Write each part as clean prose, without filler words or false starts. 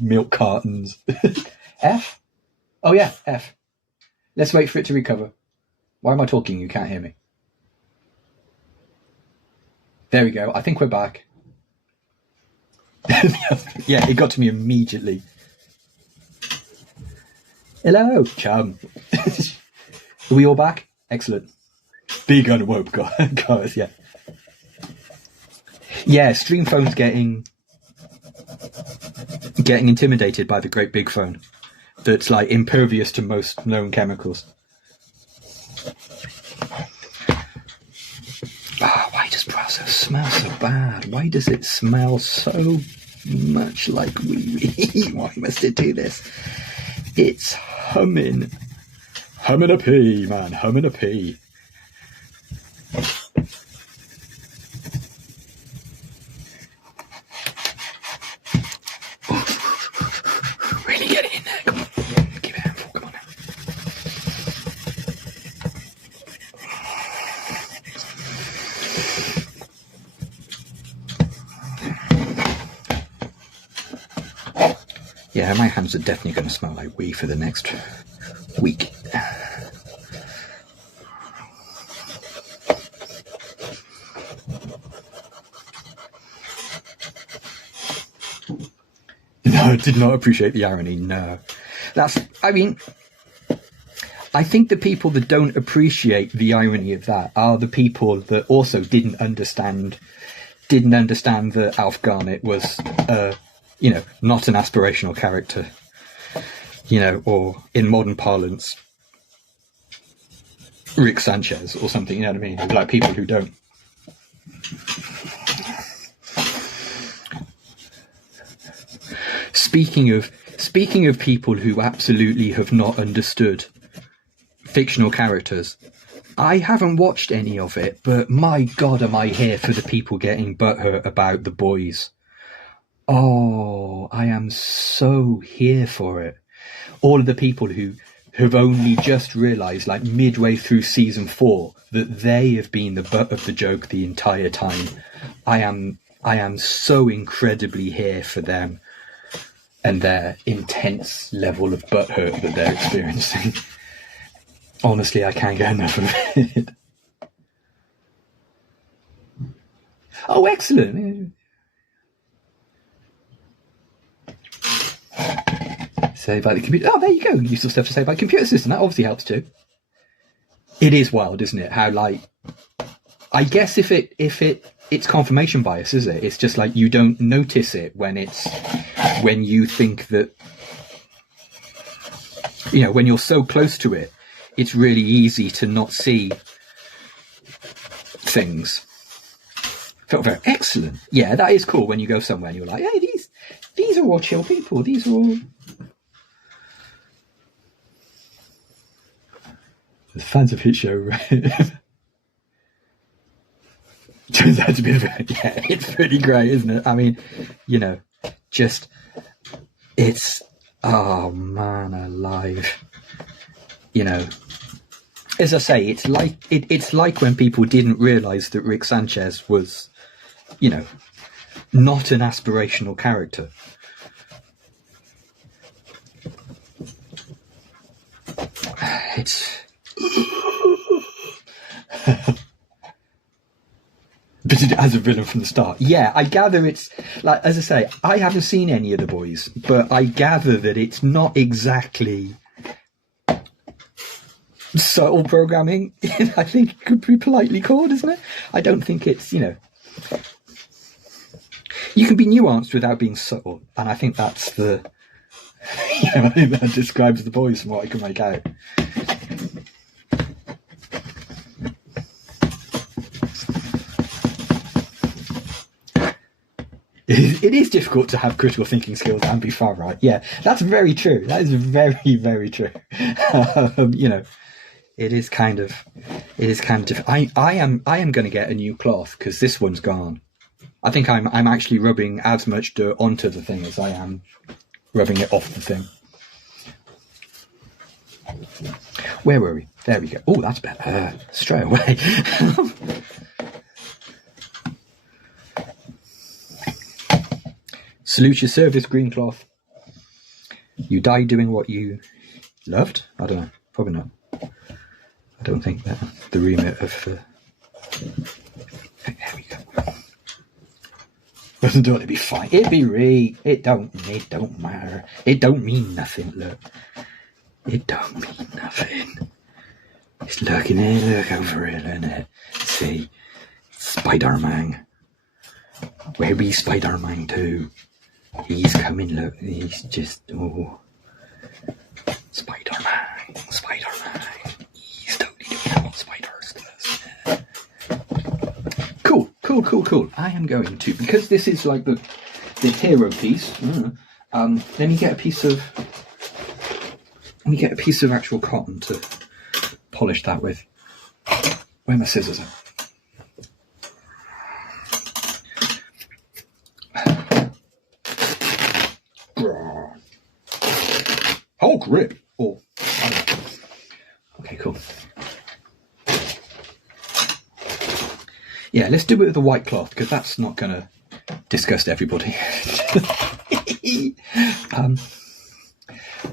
milk cartons. F? Oh yeah, F. Let's wait for it to recover. Why am I talking? You can't hear me. There we go. I think we're back. Yeah, it got to me immediately. Hello, chum. Are we all back? Excellent. Big unwoke guys, yeah. Yeah, stream phone's getting intimidated by the great big phone that's like impervious to most known chemicals. Why does process smell so bad? Why does it smell so much like wee-wee? Why must it do this? It's humming. Humming a pea, man. Humming a pea. Really get it in there. Come on. Give it a handful. Come on now. Yeah, my hands are definitely going to smell like wee for the next week. No, I did not appreciate the irony. No, I think the people that don't appreciate the irony of that are the people that also didn't understand that Alf Garnett was, not an aspirational character, or in modern parlance, Rick Sanchez or something. You know what I mean? Like people who don't. Speaking of people who absolutely have not understood fictional characters, I haven't watched any of it, but my God, am I here for the people getting butthurt about The Boys. Oh, I am so here for it. All of the people who have only just realised, like midway through season 4, that they have been the butt of the joke the entire time. I am so incredibly here for them and their intense level of butthurt that they're experiencing. Honestly, I can't get enough of it. Oh, excellent. Say about the computer. Oh, there you go. Useful stuff to say about computer system. That obviously helps too. It is wild, isn't it? How, like, I guess if it's confirmation bias, is it? It's just like you don't notice it when you think that, when you're so close to it, it's really easy to not see things. Felt very excellent. Yeah, that is cool when you go somewhere and you're like, hey, these are all chill people. These are all the fans of Hit Show, right? Turns out to be it's pretty great, isn't it? I mean, it's, oh man alive. As I say, it's like when people didn't realise that Rick Sanchez was, not an aspirational character. It's but as a villain from the start. Yeah, I gather it's like, as I say, I haven't seen any of The Boys, but I gather that it's not exactly subtle programming. I think it could be politely called, isn't it? I don't think it's, you can be nuanced without being subtle, and I think that's I think that describes The Boys from what I can make out. It is difficult to have critical thinking skills and be far right. Yeah, that's very true. That is very, very true. It is kind of different. I am going to get a new cloth because this one's gone. I think I'm actually rubbing as much dirt onto the thing as I am rubbing it off the thing. Where were we? There we go. Oh, that's better. Straight away. Salute your service, green cloth. You die doing what you loved? I don't know. Probably not. I don't think that the remit of... there we go. Doesn't it be fine? It be it don't matter. It don't mean nothing, look. It don't mean nothing. It's looking at it, look over it, isn't it? See, Spider-Man. Where be Spider-Man too? He's coming, look, he's just, oh. Spider-Man. He's totally doing what Spiders does. Cool. I am going to, because this is like the hero piece, let me get a piece of actual cotton to polish that with. Where are my scissors at? Oh, grip. Oh, okay, cool. Yeah, let's do it with the white cloth, because that's not going to disgust everybody.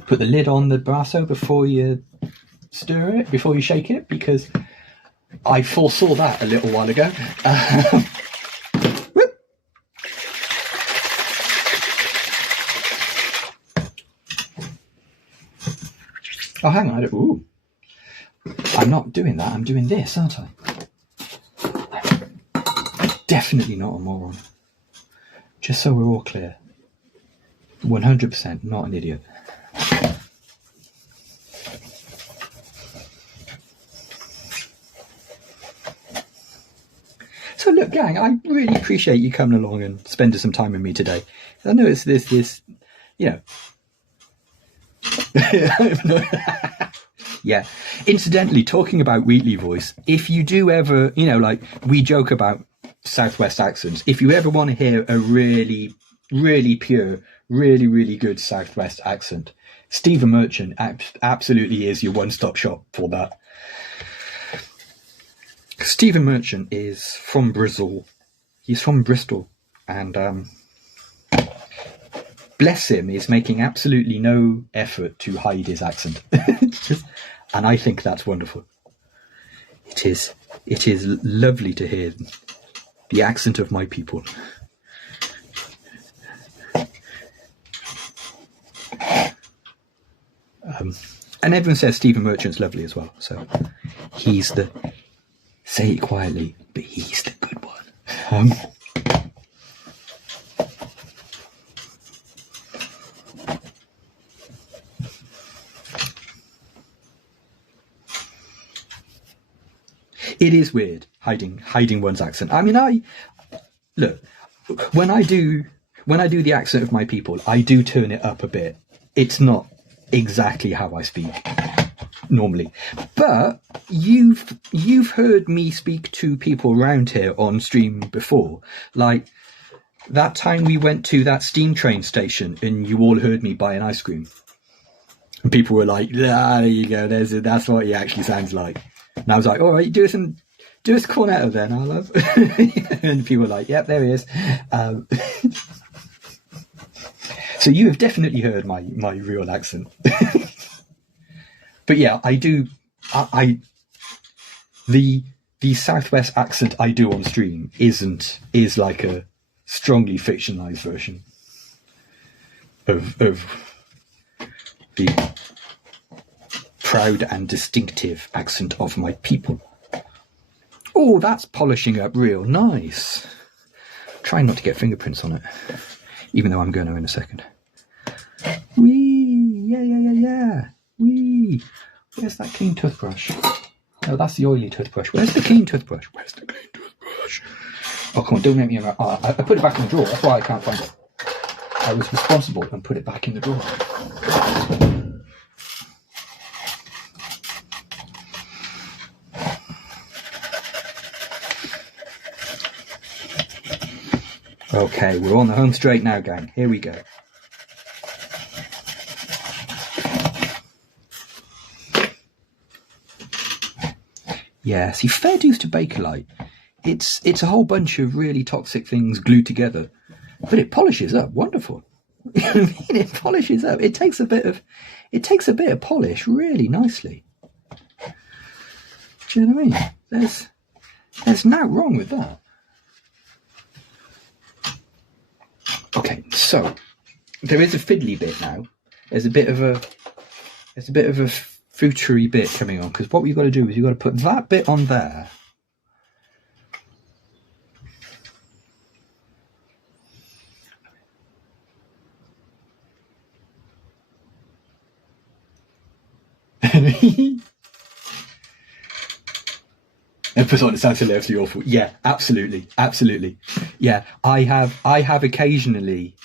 Put the lid on the brasso before you stir it, before you shake it, because I foresaw that a little while ago. Oh, hang on. Ooh. I'm not doing that. I'm doing this, aren't I? I'm definitely not a moron. Just so we're all clear. 100% not an idiot. So look, gang, I really appreciate you coming along and spending some time with me today. I know it's this, you know. Yeah. Incidentally, talking about Wheatley voice, if you do ever, you know, like we joke about Southwest accents, if you ever want to hear a really, really pure, really, really good Southwest accent, Stephen Merchant absolutely is your one-stop shop for that. Stephen Merchant is from Bristol. He's from Bristol, and bless him, is making absolutely no effort to hide his accent. And I think that's wonderful. It is lovely to hear the accent of my people. And everyone says Stephen Merchant's lovely as well. So he's the, say it quietly, but he's the good one. It is weird hiding one's accent. I mean, look, when I do the accent of my people, I do turn it up a bit. It's not exactly how I speak normally, but you've heard me speak to people around here on stream before, like that time we went to that steam train station and you all heard me buy an ice cream, and people were like, there you go, that's what he actually sounds like. And I was like, all right, do us cornetto then, I love. And people were like, yep, there he is. So you have definitely heard my real accent. But yeah, I do. The Southwest accent I do on stream is like a strongly fictionalized version of the proud and distinctive accent of my people. Oh, that's polishing up real nice. Try not to get fingerprints on it, even though I'm going to in a second. Wee, yeah. Wee. Where's that clean toothbrush? No, that's the oily toothbrush. Where's the clean toothbrush? Oh, come on, don't make me. I put it back in the drawer. That's why I can't find it. I was responsible and put it back in the drawer. Okay, we're on the home straight now, gang. Here we go. Yeah, see, fair dues to Bakelite. It's a whole bunch of really toxic things glued together, but it polishes up wonderful. know what I mean? It polishes up. It takes a bit of polish really nicely. Do you know what I mean? There's no wrong with that. Okay, so there is a fiddly bit now. There's a bit of a futury bit coming on, because what we've got to do is you've got to put that bit on there. And put on, it sounds hilariously awful. Yeah, absolutely. Yeah, I have occasionally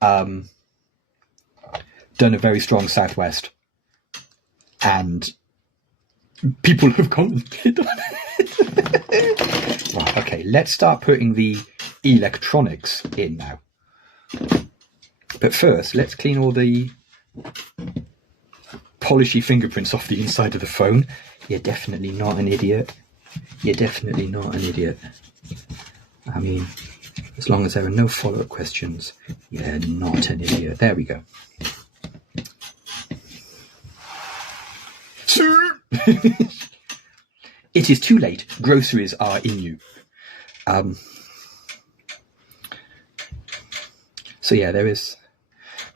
done a very strong southwest, and people have commented on it. Right, okay, let's start putting the electronics in now. But first, let's clean all the polishy fingerprints off the inside of the phone. You're definitely not an idiot. You're definitely not an idiot. I mean, as long as there are no follow-up questions, you're not an idiot. There we go. It is too late. Groceries are in you. So yeah, there is.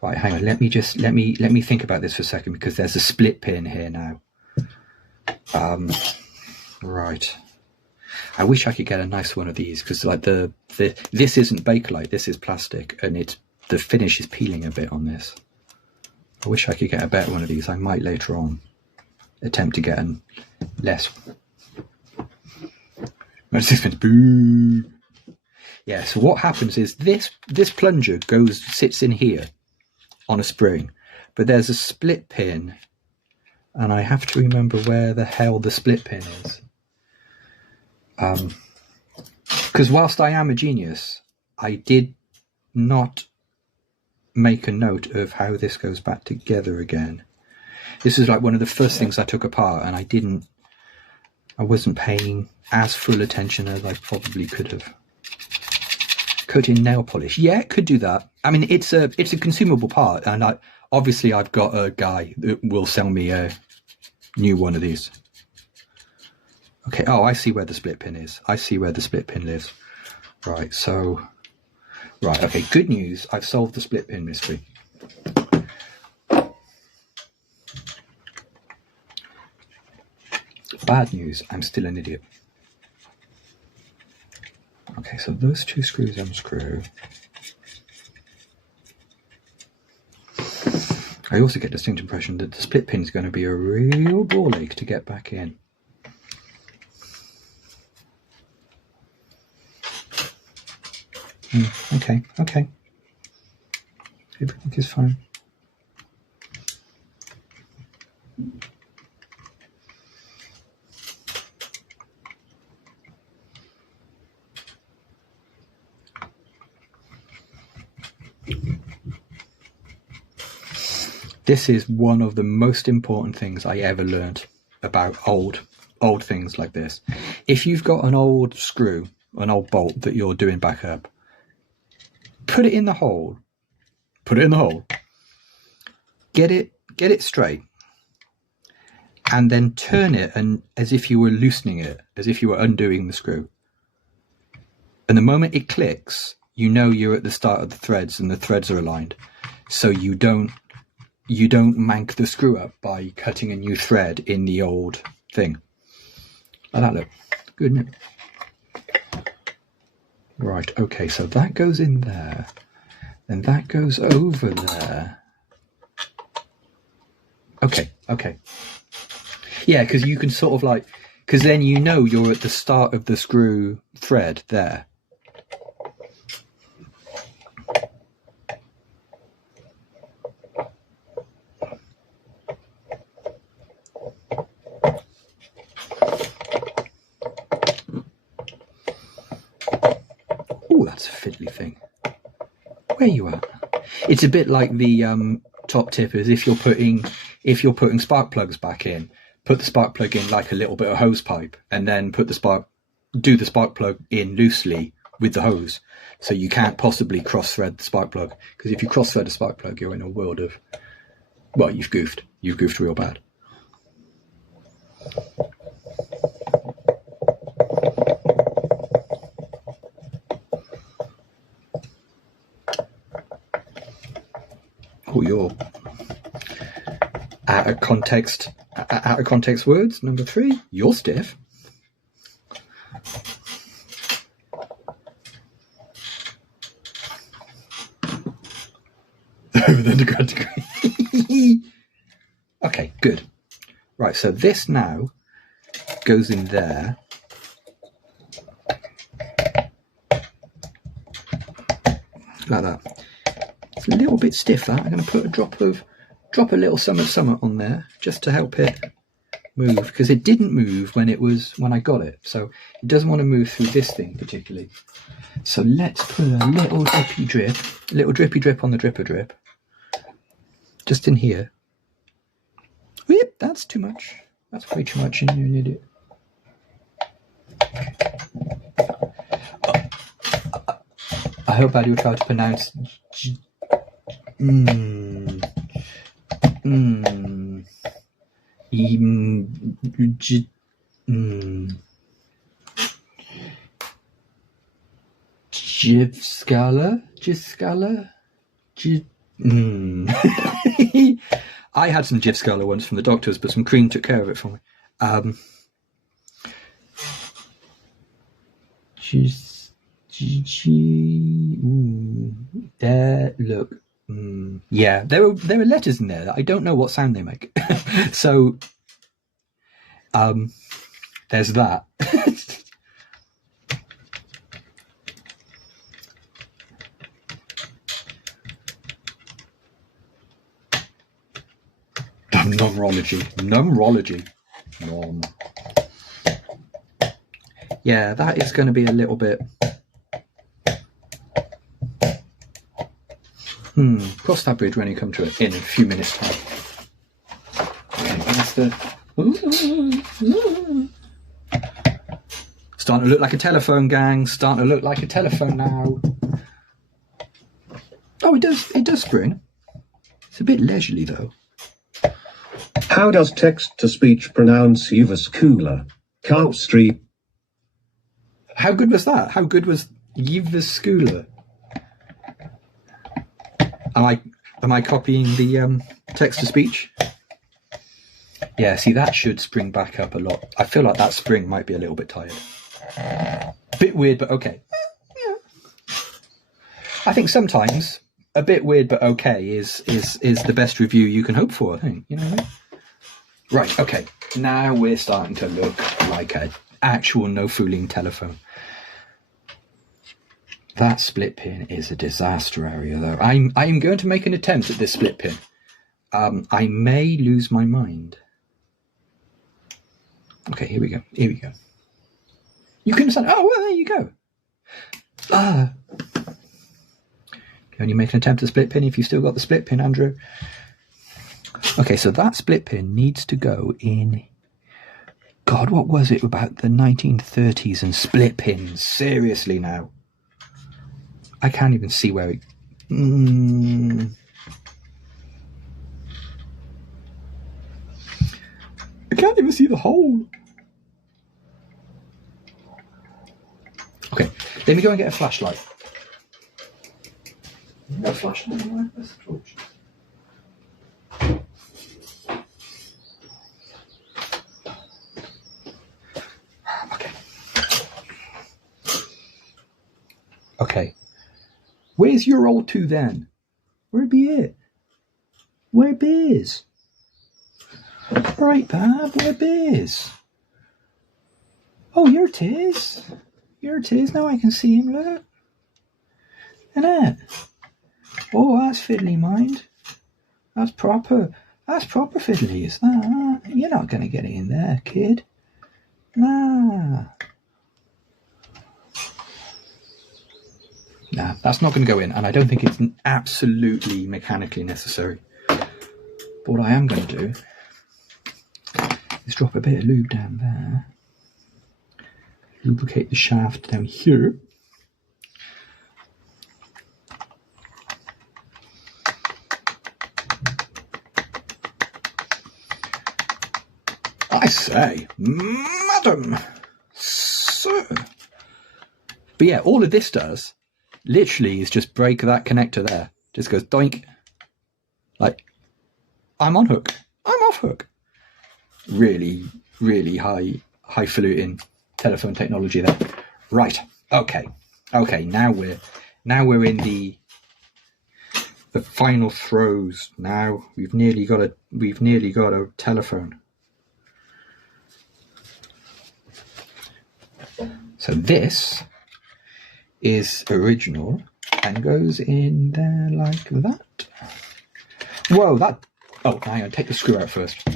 Right, hang on. Let me think about this for a second, because there's a split pin here now. Right. I wish I could get a nice one of these, because like this isn't Bakelite, this is plastic, and the finish is peeling a bit on this. I wish I could get a better one of these. I might later on attempt to get an less. Boo. Yeah. So what happens is this plunger sits in here on a spring, but there's a split pin, and I have to remember where the hell the split pin is. Because whilst I am a genius, I did not make a note of how this goes back together again. This is like one of the first things I took apart, and I wasn't paying as full attention as I probably could have. Coating nail polish. Yeah, could do that. I mean, it's a consumable part, and obviously I've got a guy that will sell me a new one of these. Okay, oh, I see where the split pin is. I see where the split pin lives. Right, so... Right, okay, good news. I've solved the split pin mystery. Bad news, I'm still an idiot. Okay, so those two screws unscrew. I also get a distinct impression that the split pin is going to be a real ball ache to get back in. Okay. Everything is fine. This is one of the most important things I ever learned about old things like this. If you've got an old screw, an old bolt that you're doing back up, put it in the hole. Get it straight, and then turn it, and as if you were loosening it, as if you were undoing the screw. And the moment it clicks, you know you're at the start of the threads, and the threads are aligned, so you don't mank the screw up by cutting a new thread in the old thing. Like that, look. Good, isn't it? Right, okay, so that goes in there, and that goes over there. Okay. Yeah, because you can sort of like, because then you know you're at the start of the screw thread there. Oh, that's a fiddly thing. Where you at? It's a bit like the top tip is if you're putting spark plugs back in, put the spark plug in like a little bit of hose pipe, and then do the spark plug in loosely with the hose. So you can't possibly cross-thread the spark plug, because if you cross-thread a spark plug, you're in a world of, well, you've goofed. You've goofed real bad. Oh, you're out of context words. Number 3, you're stiff. Over the undergrad degree. Okay, good. Right, so this now goes in there. Like that. It's a little bit stiff, that. I'm going to put a drop a little summer on there just to help it move, because it didn't move when I got it. So it doesn't want to move through this thing particularly. So let's put a little drippy drip on the dripper drip. Just in here. Whip, that's too much. That's way too much, and you're an idiot. I hope I do try to pronounce Jivskala. I had some Jivskala once from the doctors, but some cream took care of it for me. There, look. Yeah, there are letters in there that I don't know what sound they make. So, there's that. Numerology. Nom. Yeah, that is going to be a little bit. Cross that bridge when you come to it in a few minutes' time. Okay, that's the. Starting to look like a telephone, gang. Starting to look like a telephone now. Oh, it does spring. It's a bit leisurely though. How does text-to-speech pronounce Yvaskula? Camp Street. How good was that? How good was Yvaskula? Am I copying the text-to-speech? Yeah, see, that should spring back up a lot. I feel like that spring might be a little bit tired. Bit weird, but okay. Yeah. I think sometimes a bit weird but okay is the best review you can hope for, I think. You know what I mean? Right, okay. Now we're starting to look like an actual no-fooling telephone. That split pin is a disaster area, though. I'm going to make an attempt at this split pin. I may lose my mind. Okay, here we go. You can understand. Oh, well, there you go. Can only make an attempt at split pin if you've still got the split pin, Andrew. Okay, so that split pin needs to go in. God, what was it about the 1930s and split pins? Seriously now. I can't even see where it... I can't even see the hole. Okay, let me go and get a flashlight. A flashlight? Where's the torch? Okay. Where's your old 2 then? Where be it? Where beers? Right, Bab, where beers? Oh, here it is. Here it is. Now I can see him, look. Innit? Oh, that's fiddly, mind. That's proper fiddly, is that? You're not going to get it in there, kid. Nah, that's not going to go in, and I don't think it's absolutely mechanically necessary. But what I am going to do is drop a bit of lube down there, lubricate the shaft down here, I say, madam, sir. But yeah, all of this does, literally, is just break that connector there. Just goes doink. Like, I'm on hook. I'm off hook. Really, really highfalutin telephone technology there. Right. Okay. Now we're in the final throes. Now we've nearly got a telephone. So this is original and goes in there like that. Whoa, that... Oh, hang on, take the screw out first.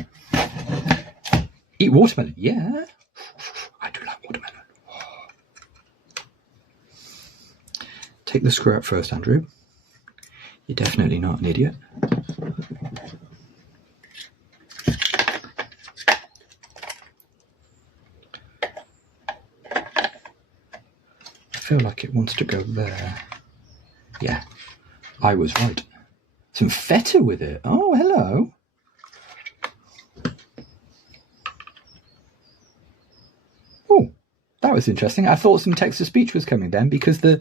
Eat watermelon, yeah. I do like watermelon. Take the screw out first, Andrew. You're definitely not an idiot. I feel like it wants to go there. Yeah, I was right. Some feta with it. Oh, hello. Oh, that was interesting. I thought some text-to-speech was coming then because the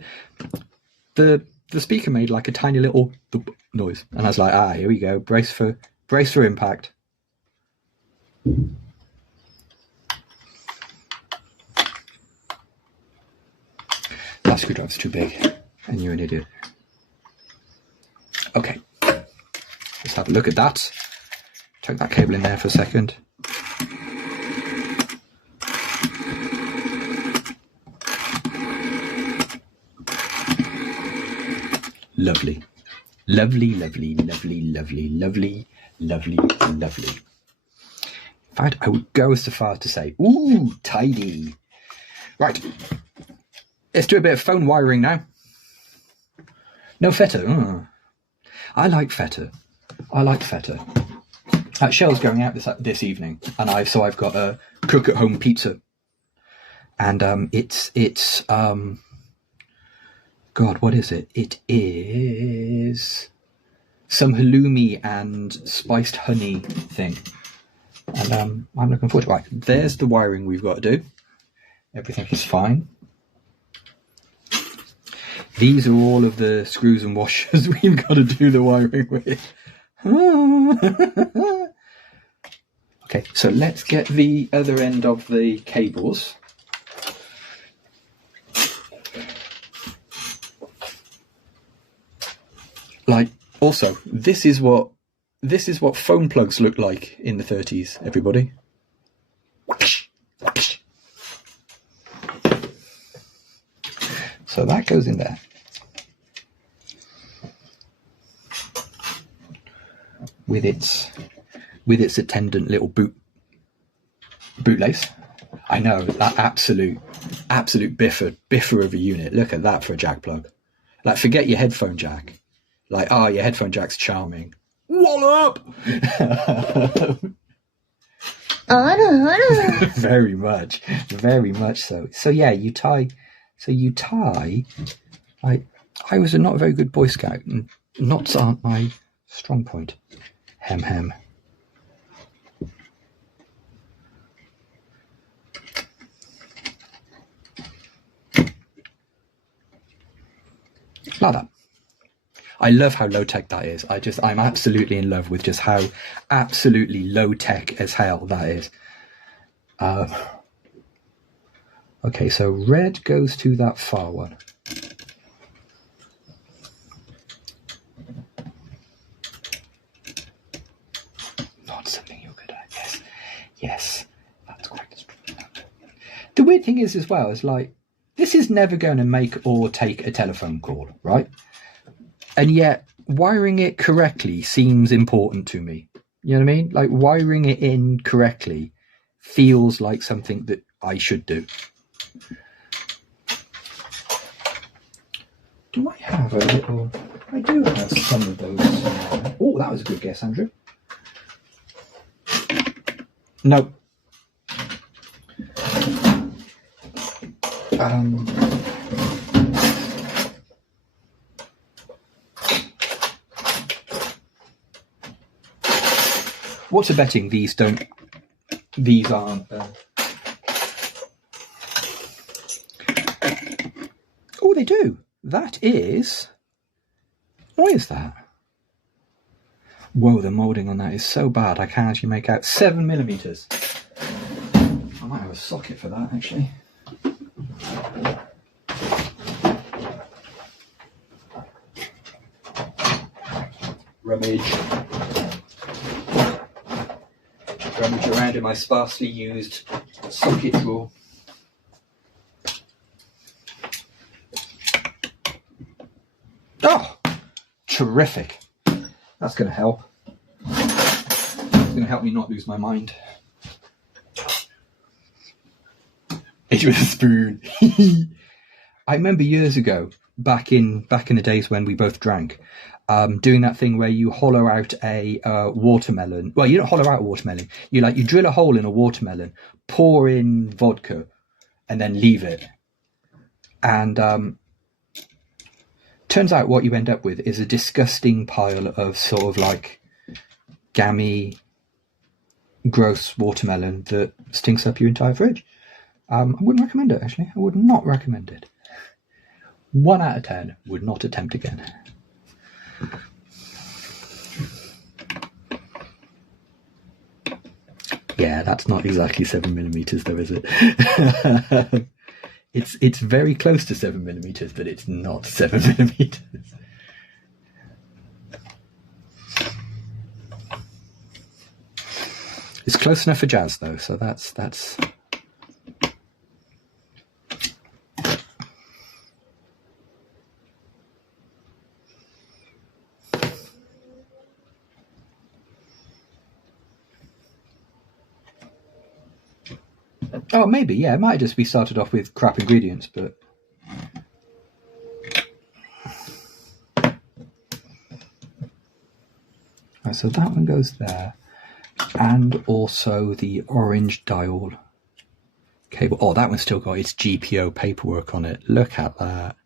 speaker made like a tiny little noise, and I was like, here we go. Brace for impact. That screwdriver's too big, and you're an idiot. Okay, let's have a look at that. Chuck that cable in there for a second. Lovely. Lovely, lovely, lovely, lovely, lovely, lovely, lovely. In fact, I would go so far as to say, ooh, tidy. Right. Let's do a bit of phone wiring now. No feta. I like feta. Shell's going out this evening, and I've got a cook at home pizza, and it's God, what is it? It is some halloumi and spiced honey thing, and I'm looking forward to it. Right, there's the wiring we've got to do. Everything is fine. These are all of the screws and washers we've got to do the wiring with. Okay, so let's get the other end of the cables. Like, also, this is what phone plugs look like in the 30s, everybody. So that goes in there. With its attendant little bootlace. I know, that absolute biffer of a unit. Look at that for a jack plug. Like, forget your headphone jack. Like, your headphone jack's charming. Wallop! Very much so. So yeah, you tie. Like, I was not a very good Boy Scout, and knots aren't my strong point. Hem. Like that. I love how low-tech that is. I'm absolutely in love with just how absolutely low-tech as hell that is. Okay, so red goes to that far one. Not something you're good at. Yes, that's quite true. The weird thing is as well, is like, this is never going to make or take a telephone call, right? And yet, wiring it correctly seems important to me. You know what I mean? Like, wiring it in correctly feels like something that I should do. Do I have a little... I do have some of those. Oh, that was a good guess, Andrew. No. What's a betting these don't these aren't. Oh, they do. That is. What is that? Whoa, the moulding on that is so bad I can't actually make out. 7mm. I might have a socket for that actually. Rummage around in my sparsely used socket drawer. Oh, terrific. That's going to help. It's going to help me not lose my mind. It was a spoon. I remember years ago, back in the days when we both drank, doing that thing where you hollow out a watermelon. Well, you don't hollow out a watermelon. You drill a hole in a watermelon, pour in vodka, and then leave it. And turns out what you end up with is a disgusting pile of sort of like gammy, gross watermelon that stinks up your entire fridge. I wouldn't recommend it, actually. I would not recommend it. 1 out of 10 would not attempt again. Yeah, that's not exactly 7mm though, is it? It's very close to 7mm, but it's not 7mm. It's close enough for jazz though, so that's oh, maybe, yeah, it might just be started off with crap ingredients, but right, so that one goes there, and also the orange dial cable. Oh, that one's still got its GPO paperwork on it. Look at that.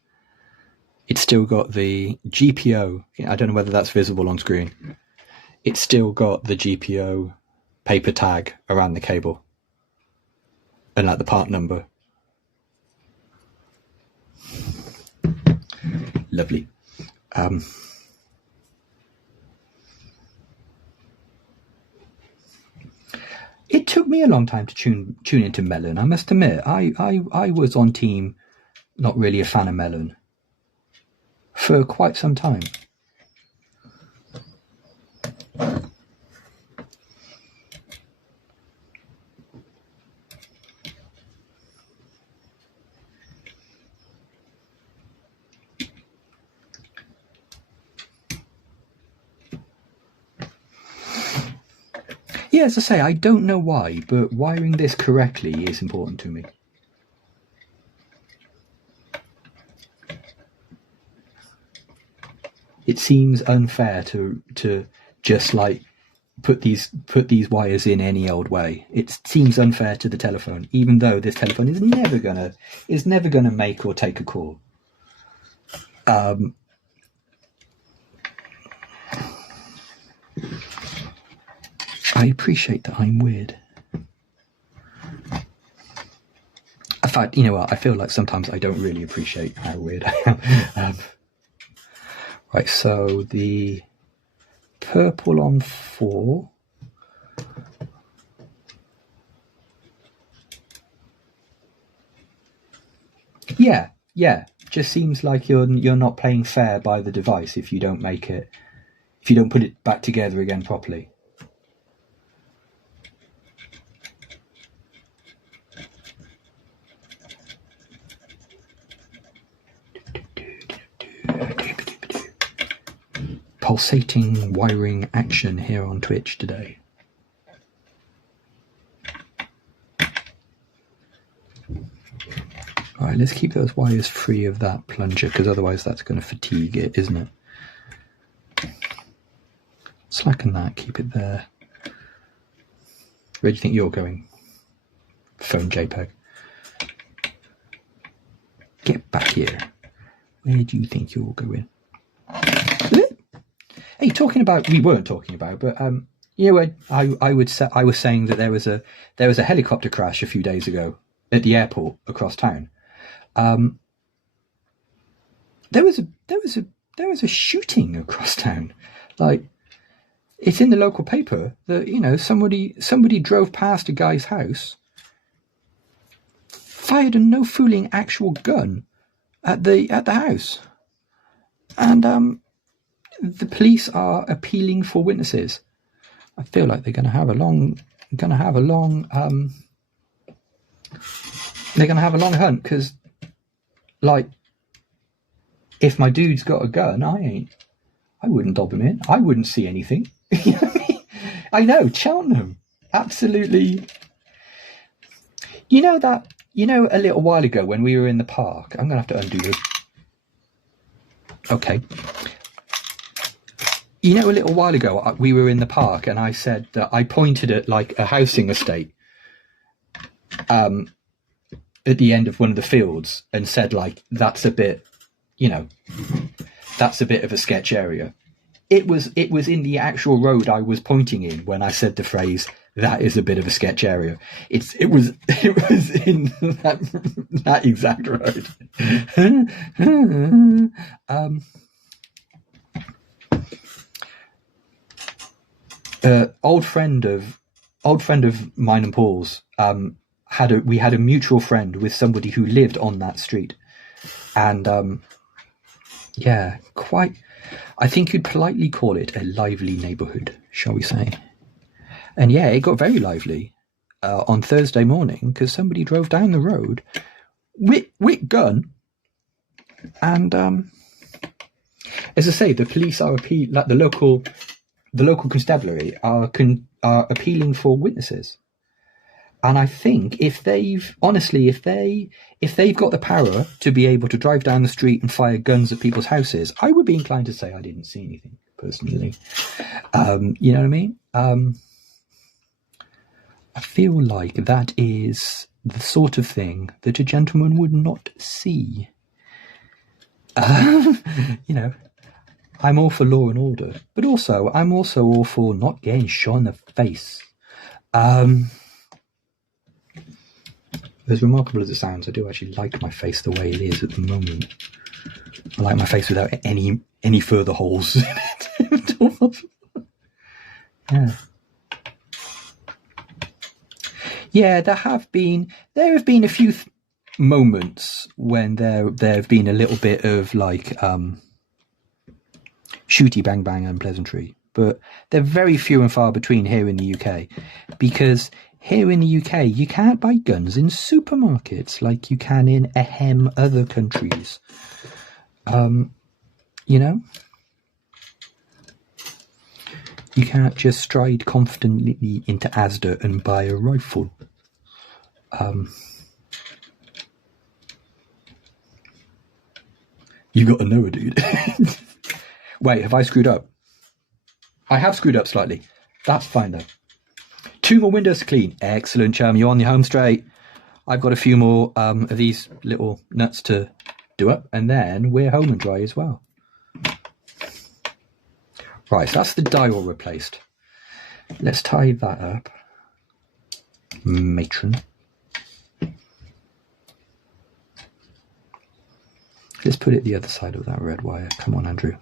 It's still got the GPO. I don't know whether that's visible on screen. It's still got the GPO paper tag around the cable. And like the part number. Lovely. It took me a long time to tune into melon. I must admit, I was on team not really a fan of melon for quite some time. Yeah, as I say, I don't know why, but wiring this correctly is important to me. It seems unfair to just like put these wires in any old way. It seems unfair to the telephone, even though this telephone is never gonna make or take a call. I appreciate that I'm weird. In fact, you know what? I feel like sometimes I don't really appreciate how weird I am. Right, so the purple on 4. Yeah. Just seems like you're not playing fair by the device if you don't put it back together again properly. Pulsating wiring action here on Twitch today. All right, let's keep those wires free of that plunger, because otherwise that's going to fatigue it, isn't it? Slacken that, keep it there. Where do you think you're going? Phone JPEG. Get back here. Where do you think you're going? Hey, we weren't talking about, but You know, I would say I was saying that there was a helicopter crash a few days ago at the airport across town. There was a shooting across town. Like, it's in the local paper that, you know, somebody drove past a guy's house, fired a no fooling actual gun at the house, and the police are appealing for witnesses. I feel like they're going to have a long hunt, because, like, if my dude's got a gun, I wouldn't dob him in. I wouldn't see anything. You know what I mean? I know, Cheltenham, absolutely. You know a little while ago when we were in the park, I'm going to have to undo this. Okay. You know, a little while ago we were in the park and I said that I pointed at like a housing estate at the end of one of the fields and said, like, that's a bit, you know, that's a bit of a sketch area. It was in the actual road I was pointing in when I said the phrase, that is a bit of a sketch area. It was in that exact road. Old friend of mine and Paul's we had a mutual friend with somebody who lived on that street, and yeah, quite. I think you'd politely call it a lively neighbourhood, shall we say? And yeah, it got very lively on Thursday morning because somebody drove down the road with gun, and as I say, the police are like the local constabulary are appealing for witnesses. And I think if they've got the power to be able to drive down the street and fire guns at people's houses, I would be inclined to say I didn't see anything personally. You know what I mean? I feel like that is the sort of thing that a gentleman would not see. You know, I'm all for law and order, but also I'm also all for not getting shot in the face. As remarkable as it sounds, I do actually like my face the way it is at the moment. I like my face without any further holes in it. Yeah. Yeah, there have been a few moments when there have been a little bit of like shooty bang bang and pleasantry, but they're very few and far between here in the UK, because here in the UK you can't buy guns in supermarkets like you can in other countries. You know, you can't just stride confidently into Asda and buy a rifle. You got to know it, dude. Wait, have I screwed up? I have screwed up slightly. That's fine though. 2 more windows to clean. Excellent, chum. You're on your home straight. I've got a few more of these little nuts to do up, and then we're home and dry as well. Right, so that's the dial replaced. Let's tie that up. Matron. Let's put it the other side of that red wire. Come on, Andrew.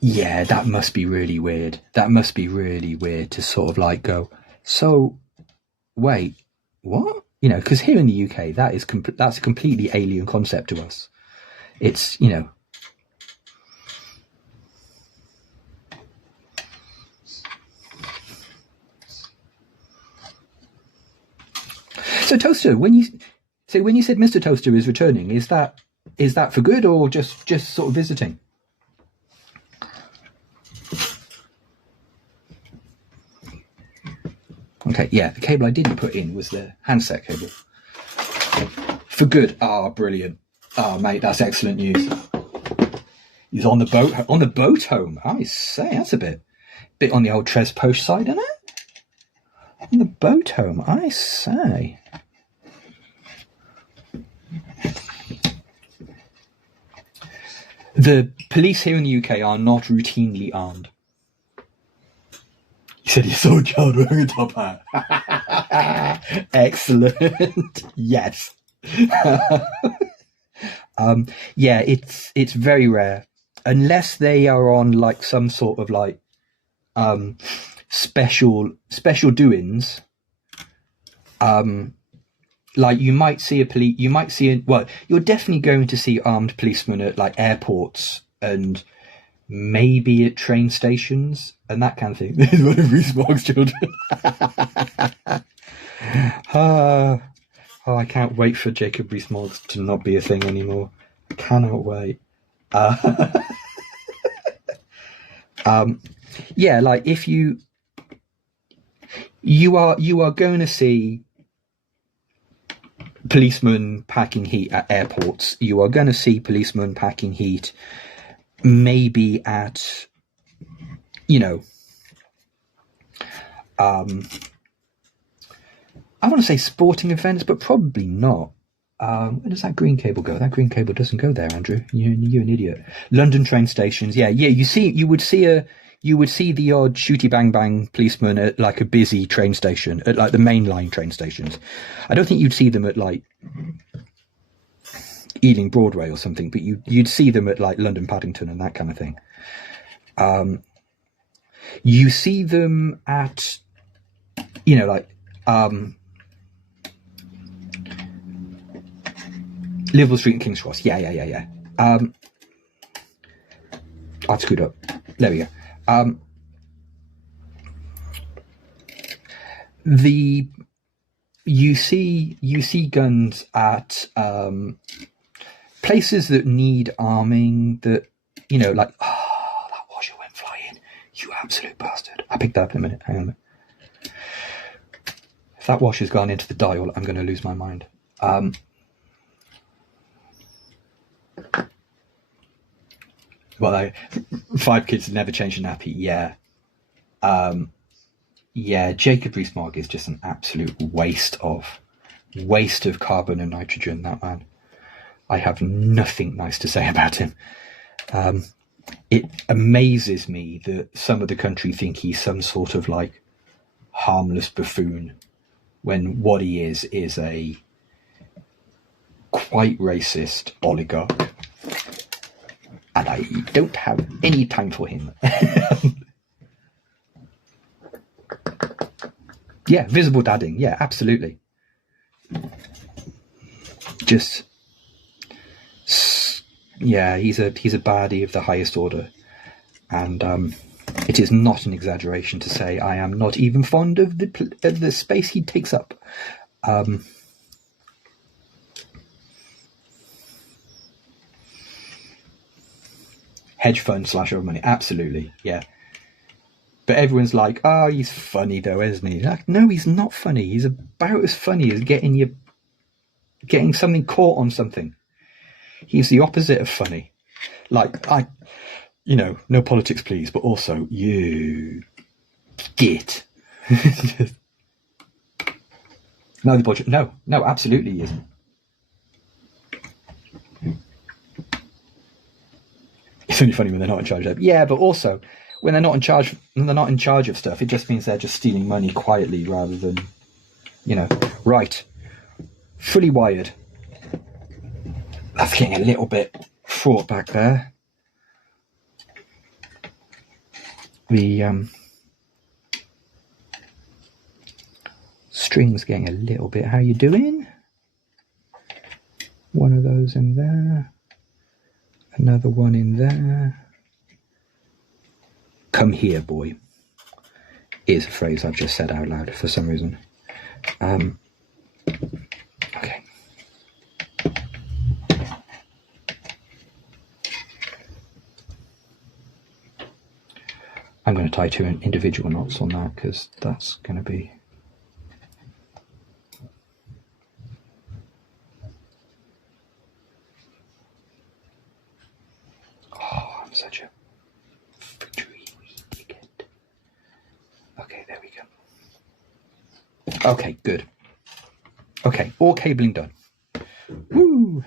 Yeah, that must be really weird. That must be really weird to sort of like go, so, wait, what? You know, because here in the UK, that's a completely alien concept to us. It's, you know. So Toaster, when you said Mr. Toaster is returning, is that for good or just sort of visiting? Okay, yeah, the cable I didn't put in was the handset cable. For good. Ah, brilliant. Ah, mate, that's excellent news. He's on the boat home. I say, that's a bit on the old Tres Post side, isn't it? On the boat home, I say. The police here in the UK are not routinely armed. He said he saw a child wearing a top hat. Excellent. Yes. Yeah, it's very rare, unless they are on like some sort of like special doings. Like you might see you're definitely going to see armed policemen at like airports and maybe at train stations and that kind of thing. This is one of Rees-Mogg's children. Oh, I can't wait for Jacob Rees-Mogg to not be a thing anymore. I cannot wait. Yeah, like if you are going to see policemen packing heat at airports. You are going to see policemen packing heat maybe at, I want to say sporting events, but probably not. Where does that green cable go? That green cable doesn't go there, Andrew. You're an idiot. London train stations. Yeah. You would see the odd shooty bang bang policeman at like a busy train station, at like the mainline train stations. I don't think you'd see them at like Ealing Broadway or something, but you'd see them at like London Paddington and that kind of thing. You see them at, Liverpool Street and King's Cross. Yeah. I've screwed up. There we go. You see guns at places that need arming, that that washer went flying, you absolute bastard. I picked that up in a minute. Hang on. If that washer's gone into the dial, I'm going to lose my mind. Well, 5 kids have never changed a nappy. Yeah. Yeah, Jacob Rees-Mogg is just an absolute waste of carbon and nitrogen, that man. I have nothing nice to say about him. It amazes me that some of the country think he's some sort of like harmless buffoon, when what he is a quite racist oligarch. And I don't have any time for him. Yeah, visible dadding. Yeah, absolutely. Just, yeah, he's a baddie of the highest order, and it is not an exaggeration to say I am not even fond of the space he takes up. Hedge fund / over money, absolutely, yeah. But everyone's like, oh, he's funny though, isn't he? Like, no, he's not funny. He's about as funny as getting something caught on something. He's the opposite of funny. Like, no politics, please, but also, you git. No, the budget. No, absolutely he isn't. It's only funny when they're not in charge of it. Yeah, but also when they're not in charge of stuff, it just means they're just stealing money quietly rather than, right. Fully wired. That's getting a little bit fraught back there. The stream's getting a little bit. How you doing? One of those in there. Another one in there. Come here, boy, is a phrase I've just said out loud for some reason. Okay. I'm going to tie 2 individual knots on that because that's going to be... Oh, I'm such a... Okay, there we go. Okay, good. Okay, all cabling done. Woo!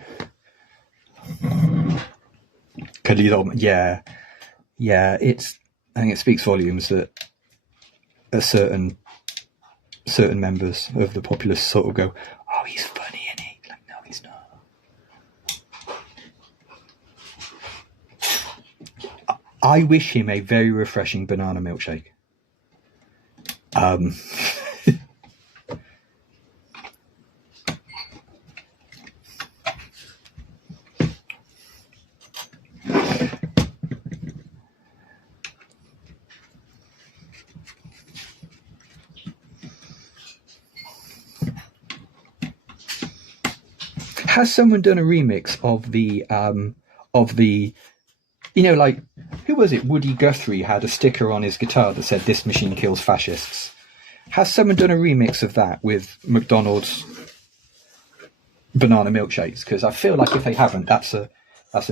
Cuddly these old, yeah. I think it speaks volumes that a certain members of the populace sort of go, oh, he's funny, isn't he? Like, no, he's not. I wish him a very refreshing banana milkshake. Has someone done a remix of the you know, like, who was it? Woody Guthrie had a sticker on his guitar that said "This machine kills fascists." Has someone done a remix of that with McDonald's banana milkshakes? Because I feel like if they haven't, that's a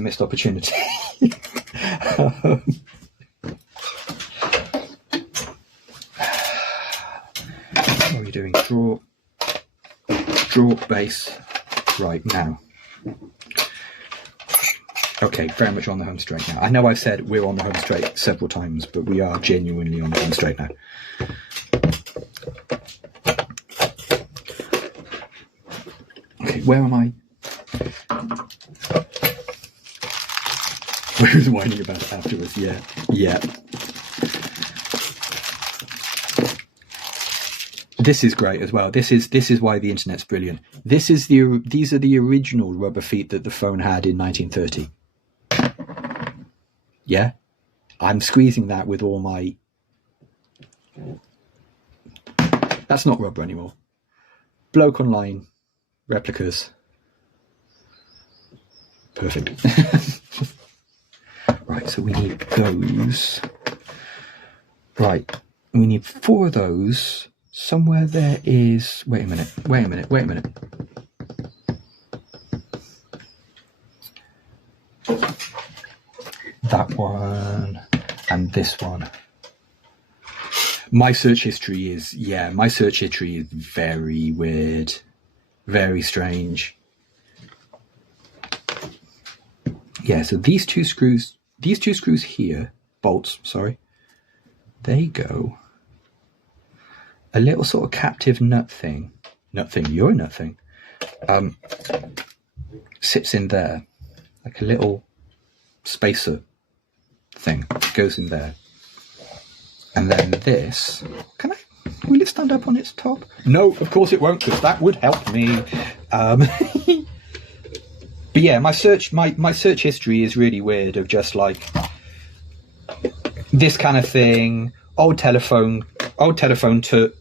missed opportunity. What are we doing? Draw bass. Right now. Okay, very much on the home straight now. I know I've said we're on the home straight several times, but we are genuinely on the home straight now. Okay, where am I? Where was whining about it afterwards? Yeah. This is great as well. This is why the internet's brilliant. These are the original rubber feet that the phone had in 1930. Yeah, I'm squeezing that with all my. That's not rubber anymore. Bloke online replicas. Perfect. Right, so we need those. Right, we need 4 of those. Somewhere there is. Wait a minute. That one and this one. My search history is very weird, very strange. Yeah, so these two screws here, bolts, sorry, they go a little sort of captive nut thing, sits in there, like a little spacer thing, goes in there. And then this, will it stand up on its top? No, of course it won't, because that would help me. But yeah, my search history is really weird, of just like this kind of thing, old telephone to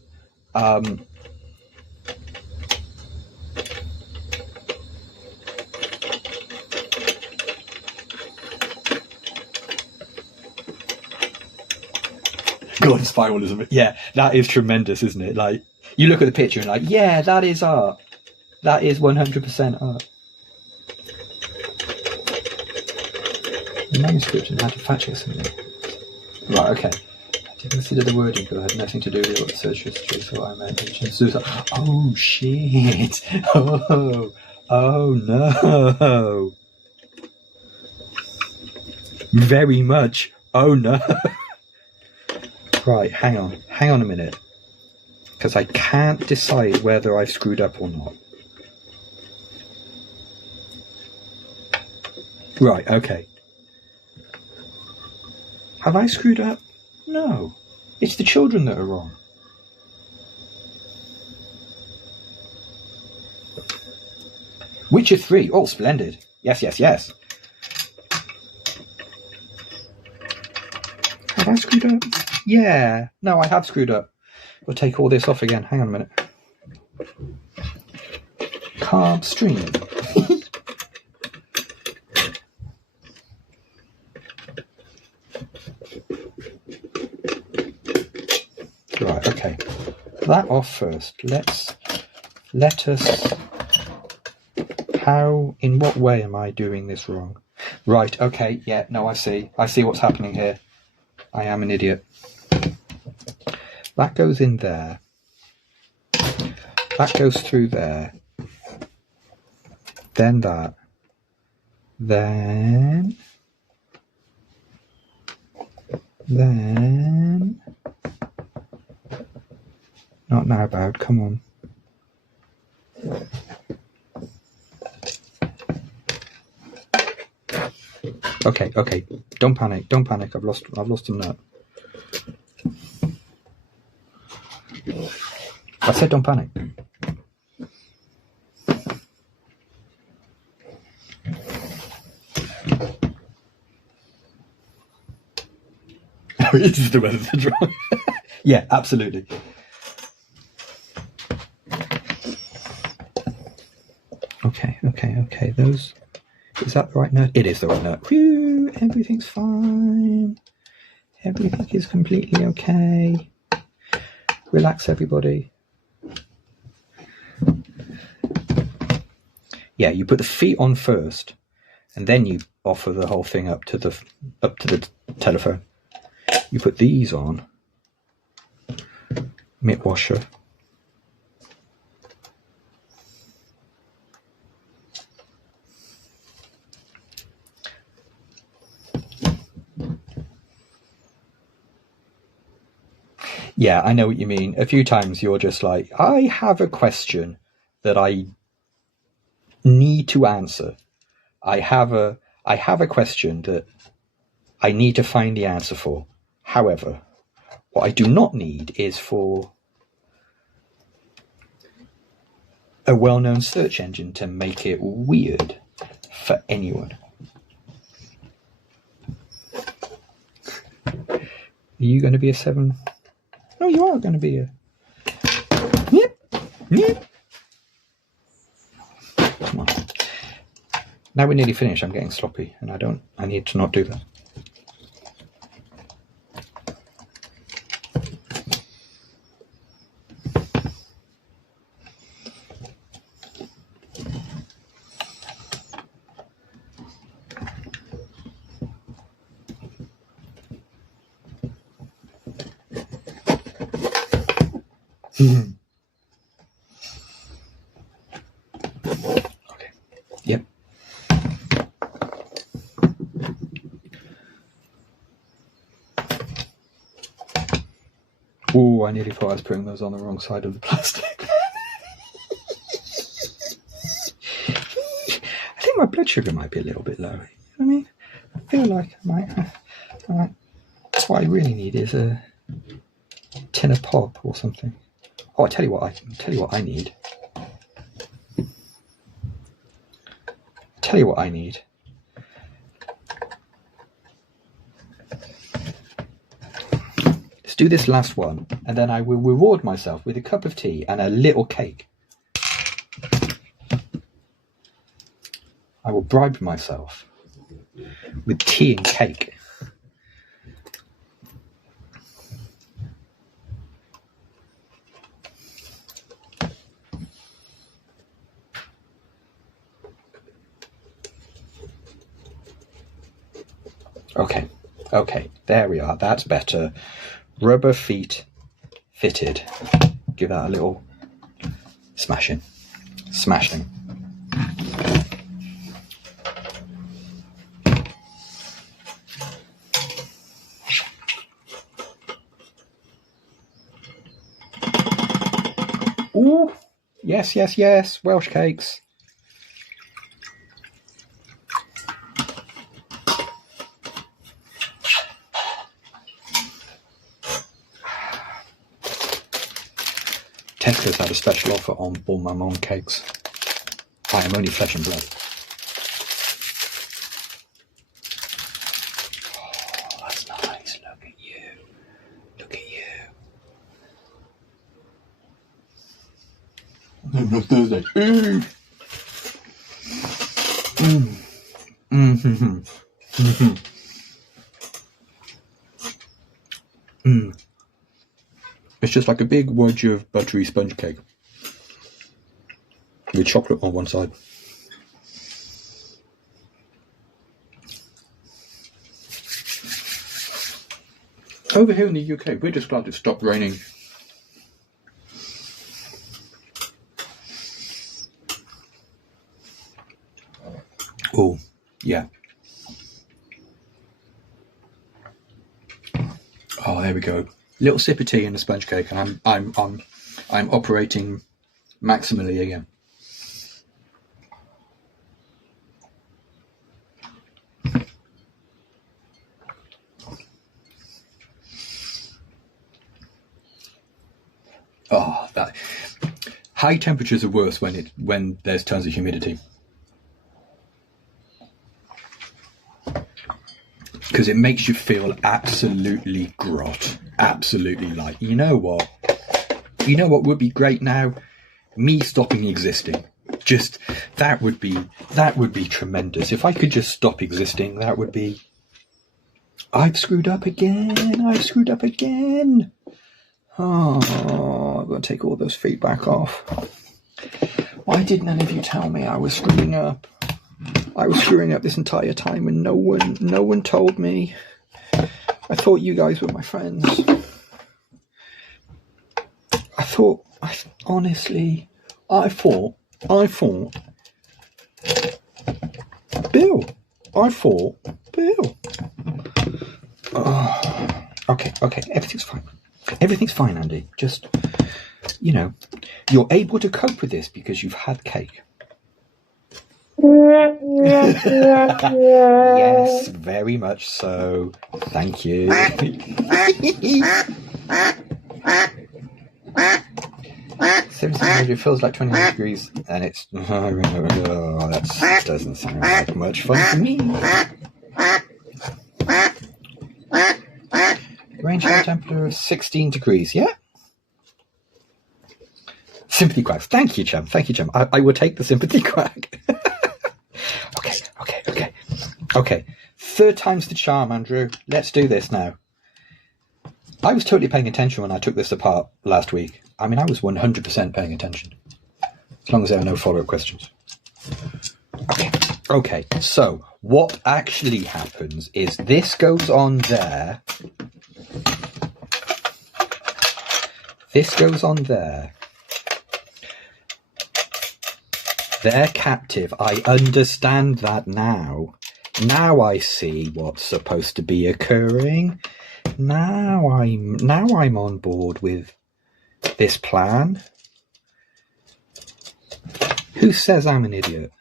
God, spiralism. Yeah, that is tremendous, isn't it? Like, you look at the picture and like, yeah, that is art. That is 100% art. The manuscript and how to fact check something. Right, okay. I did consider the wording, but I had nothing to do with what the search history, so I meant ancient suicide. Oh shit! Oh no! Very much. Oh no! Right, hang on a minute, because I can't decide whether I've screwed up or not. Right, okay. Have I screwed up? No. It's the children that are wrong. Witcher 3. Oh, splendid. Yes. Have I screwed up? Yeah. No, I have screwed up. We'll take all this off again. Hang on a minute. Carb stream. Right, okay. That off first. Let us. In what way am I doing this wrong? Right, okay, yeah, no, I see what's happening here. I am an idiot. That goes in there. That goes through there. Then that. Then Then... Not now, Bowd, come on. Okay, don't panic, I've lost a nut. I said don't panic. It is the weather to dry. Yeah, absolutely. Okay. Those... Is that the right nut? It is the right nut. Whew, everything's fine. Everything is completely okay. Relax, everybody. Yeah, you put the feet on first, and then you offer the whole thing up to the telephone. You put these on. Mitt washer. Yeah, I know what you mean. A few times you're just like, I have a question that I need to answer. I have a question that I need to find the answer for. However, what I do not need is for a well-known search engine to make it weird for anyone. Are you going to be a 7? No, you are going to be a... Yep. Come on. Now we're nearly finished. I'm getting sloppy, and I need to not do that. Okay. Yep. Oh, I nearly thought I was putting those on the wrong side of the plastic. I think my blood sugar might be a little bit low. You know what I mean? I feel like I might. What I really need is a tin of pop or something. Oh, I tell you what I need. Let's do this last one, and then I will reward myself with a cup of tea and a little cake. I will bribe myself with tea and cake. Okay, there we are. That's better. Rubber feet fitted. Give that a little smashing. Ooh, yes. Welsh cakes. Texas had a special offer on Bon Maman cakes. I am only flesh and blood. Oh, that's nice. Look at you. No, Thursday. It's just like a big wedge of buttery sponge cake with chocolate on one side. Over here in the UK, we're just glad it stopped raining. Oh, yeah. Oh, there we go. Little sip of tea and a sponge cake, and I'm operating maximally again. Oh, that high temperatures are worse when there's tons of humidity, because it makes you feel absolutely grot, absolutely like, you know what would be great now? Me stopping existing. Just that would be tremendous. If I could just stop existing, that would be. I've screwed up again. Oh, I'm going to take all those feedback off. Why did none of you tell me I was screwing up? I was screwing up this entire time and no one told me. I thought you guys were my friends. I thought Bill. Oh, okay, everything's fine. Everything's fine, Andy. Just, you're able to cope with this because you've had cake. Yes, very much so. Thank you. 1700 feels like 29 degrees, and it's. Oh, that doesn't sound like much fun for me. Range of temperature of 16 degrees, yeah? Sympathy quacks. Thank you, chum. I will take the sympathy quack. Okay. Third time's the charm, Andrew. Let's do this now. I was totally paying attention when I took this apart last week. I mean, I was 100% paying attention. As long as there are no follow-up questions. Okay, so what actually happens is this goes on there. This goes on there. They're captive. I understand that now. Now I see what's supposed to be occurring. Now I'm on board with this plan. Who says I'm an idiot?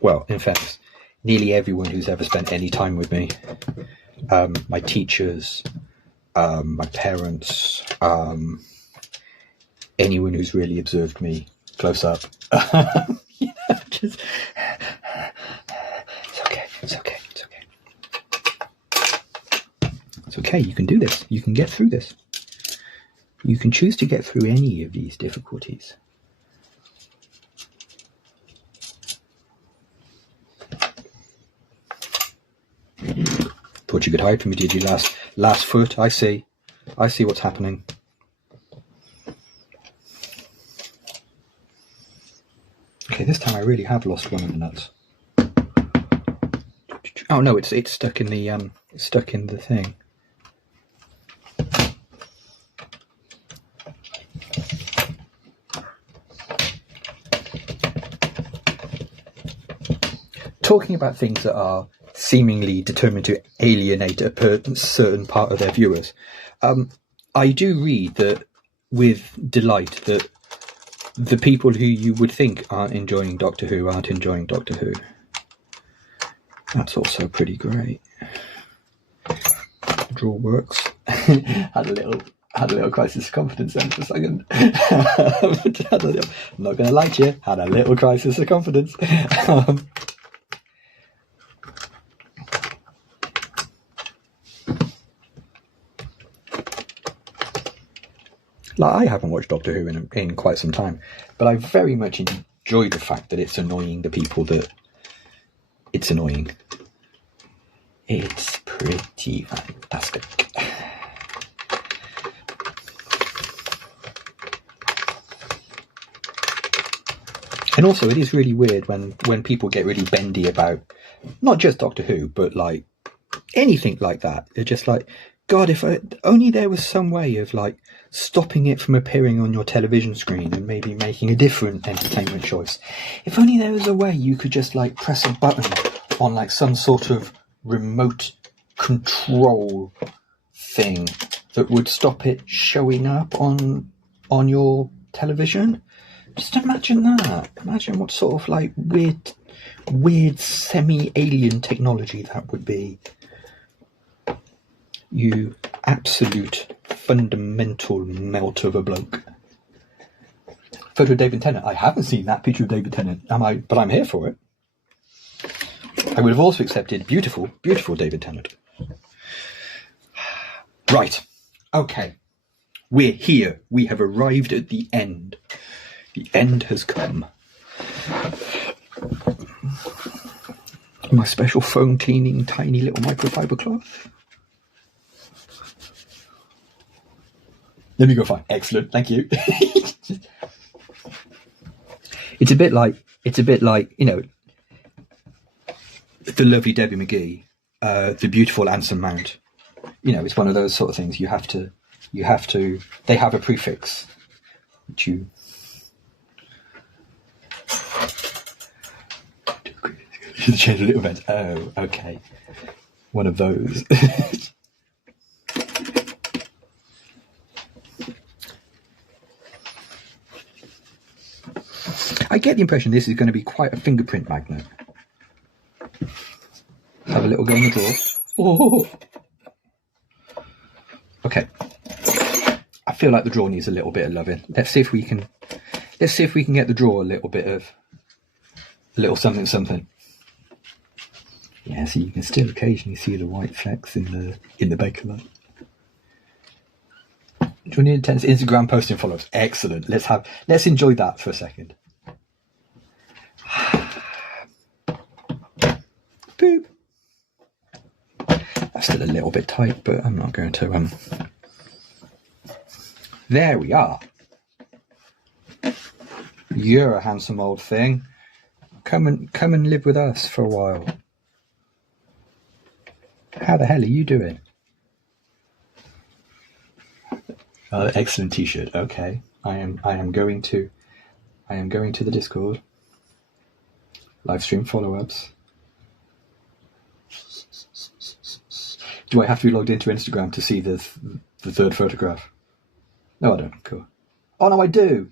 Well, in fact, nearly everyone who's ever spent any time with me. My teachers, my parents, anyone who's really observed me close up. It's okay. It's okay, you can do this. You can get through this. You can choose to get through any of these difficulties. Thought you could hide from me, did you, last foot? I see what's happening. Okay, this time I really have lost one of the nuts. Oh no, it's stuck in the thing. Talking about things that are seemingly determined to alienate a certain part of their viewers, I do read that with delight that the people who you would think aren't enjoying Doctor Who aren't enjoying Doctor Who. That's also pretty great. The draw works. had a little crisis of confidence then for a second. I'm not going to lie to you. Had a little crisis of confidence. I haven't watched Doctor Who in quite some time, but I very much enjoy the fact that it's annoying the people that it's annoying. It's pretty fantastic. And also, it is really weird when people get really bendy about not just Doctor Who, but like anything like that. They're just like, God, if only there was some way of like stopping it from appearing on your television screen and maybe making a different entertainment choice. If only there was a way you could just like press a button on like some sort of remote control thing that would stop it showing up on your television. Just imagine that. Imagine what sort of like weird semi-alien technology that would be. You absolute fundamental melt of a bloke. Photo of David Tennant. I haven't seen that picture of David Tennant, but I'm here for it. I would have also accepted beautiful, beautiful David Tennant. Right. Okay. We're here. We have arrived at the end. The end has come. My special foam cleaning tiny little microfiber cloth. Let me go find. Excellent. Thank you. It's a bit like, you know, the lovely Debbie McGee, the beautiful Anson Mount. You know, it's one of those sort of things. You have to, they have a prefix, which you, change a little bit. Oh, okay. One of those. I get the impression this is going to be quite a fingerprint magnet. Have a little go in the drawer. Oh. Okay. I feel like the drawer needs a little bit of loving. Let's see if we can get the drawer a little something. Yeah, so you can still occasionally see the white flecks in the baker. Do you need intense Instagram posting follows? Excellent. Let's enjoy that for a second. Boop. That's still a little bit tight, but I'm not going to. There we are. You're a handsome old thing. Come and live with us for a while. How the hell are you doing? Oh, excellent t-shirt. Okay. I am going to the Discord. Live stream follow-ups. Do I have to be logged into Instagram to see the third photograph? No, I don't. Cool. Oh no, I do.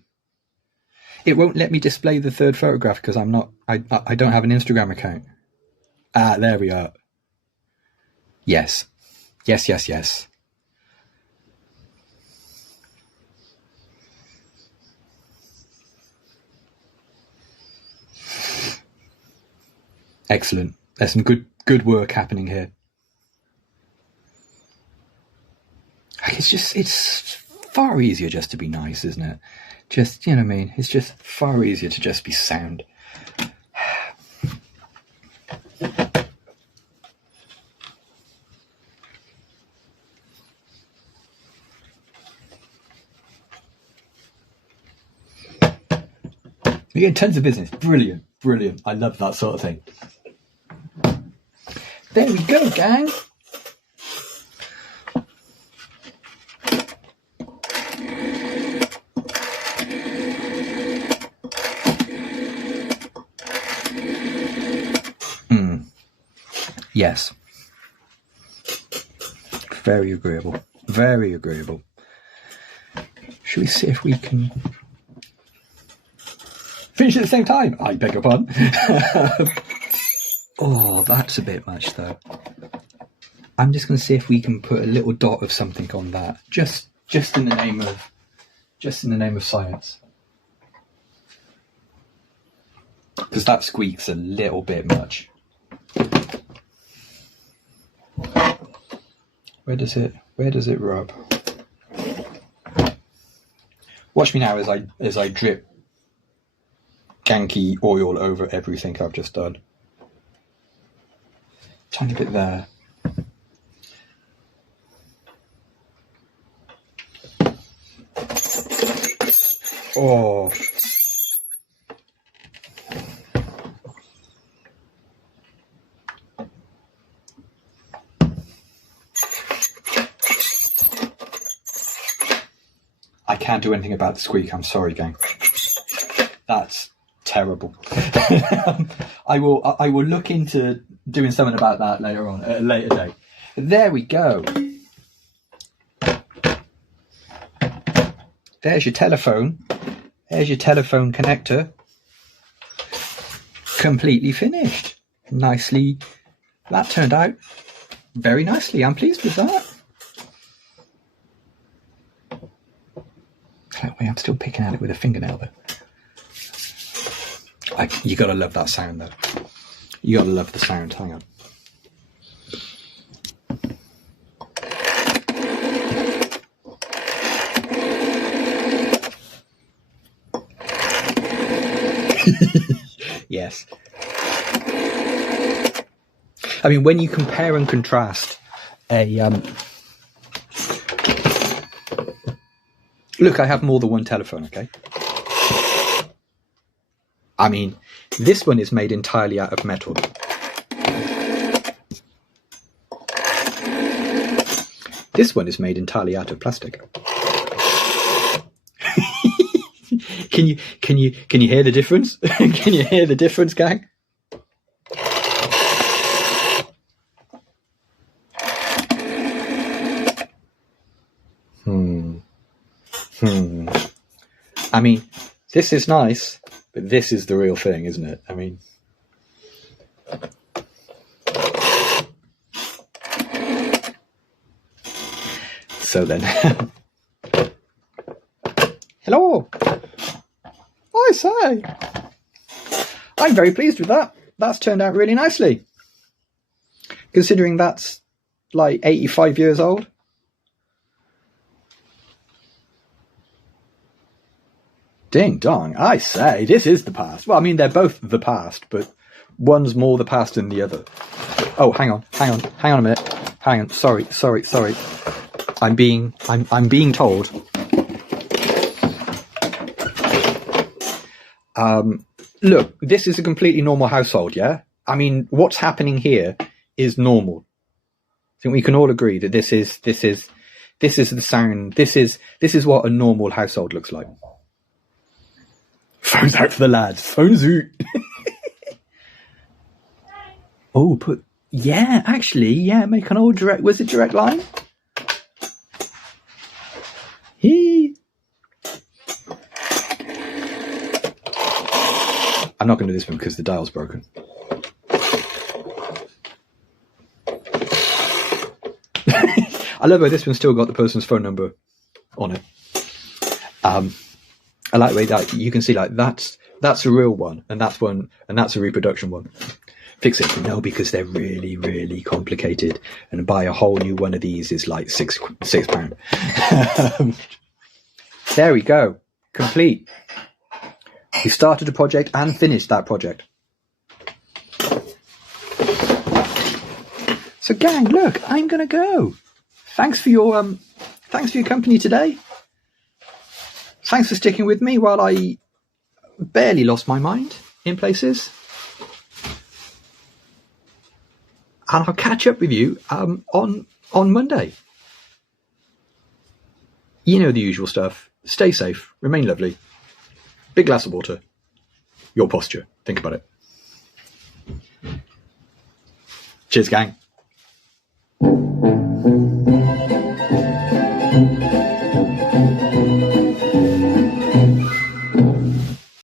It won't let me display the third photograph because I don't have an Instagram account. Ah, there we are. Yes. Yes. Excellent. There's some good work happening here. It's far easier just to be nice, isn't it? Just, you know what I mean? It's just far easier to just be sound. You get tons of business. Brilliant. I love that sort of thing. There we go, gang. Yes. Very agreeable. Should we see if we can finish at the same time? I beg your pardon. Oh, that's a bit much though. I'm just going to see if we can put a little dot of something on that, just in the name of science, because that squeaks a little bit much. Where does it rub? Watch me now as I drip ganky oil over everything I've just done. Tiny bit there. Oh. I can't do anything about the squeak. I'm sorry, gang. That's terrible. I will look into doing something about that later on, at a later date. There we go. There's your telephone. There's your telephone connector. Completely finished. Nicely. That turned out very nicely. I'm pleased with that. Wait, I'm still picking at it with a fingernail though. You gotta love that sound though. You gotta love the sound. Hang on. Yes. I mean, when you compare and contrast look, I have more than one telephone, okay? I mean, this one is made entirely out of metal. This one is made entirely out of plastic. Can you hear the difference? Can you hear the difference, gang? I mean, this is nice, but this is the real thing, isn't it? I mean, so then, hello. I say, I'm very pleased with that. That's turned out really nicely, considering that's like 85 years old. Ding dong, I say, this is the past. Well, I mean, they're both the past, but one's more the past than the other. Oh, hang on a minute. Hang on, sorry. I'm being told. Look, this is a completely normal household, yeah? I mean, what's happening here is normal. I think we can all agree that this is the sound, this is what a normal household looks like. Phone's out for the lads. Phone's out. Oh, make an old direct. Was it direct line? I'm not going to do this one because the dial's broken. I love how this one's still got the person's phone number on it. I like the way that you can see, like, that's a real one, and that's a reproduction one. Fix it? No, because they're really, really complicated, and buy a whole new one of these is like £6. There we go, complete. We started a project and finished that project. So, gang, look, I'm gonna go. Thanks for your company today. Thanks for sticking with me while I barely lost my mind in places. And I'll catch up with you on Monday. You know the usual stuff. Stay safe. Remain lovely. Big glass of water. Your posture. Think about it. Cheers, gang.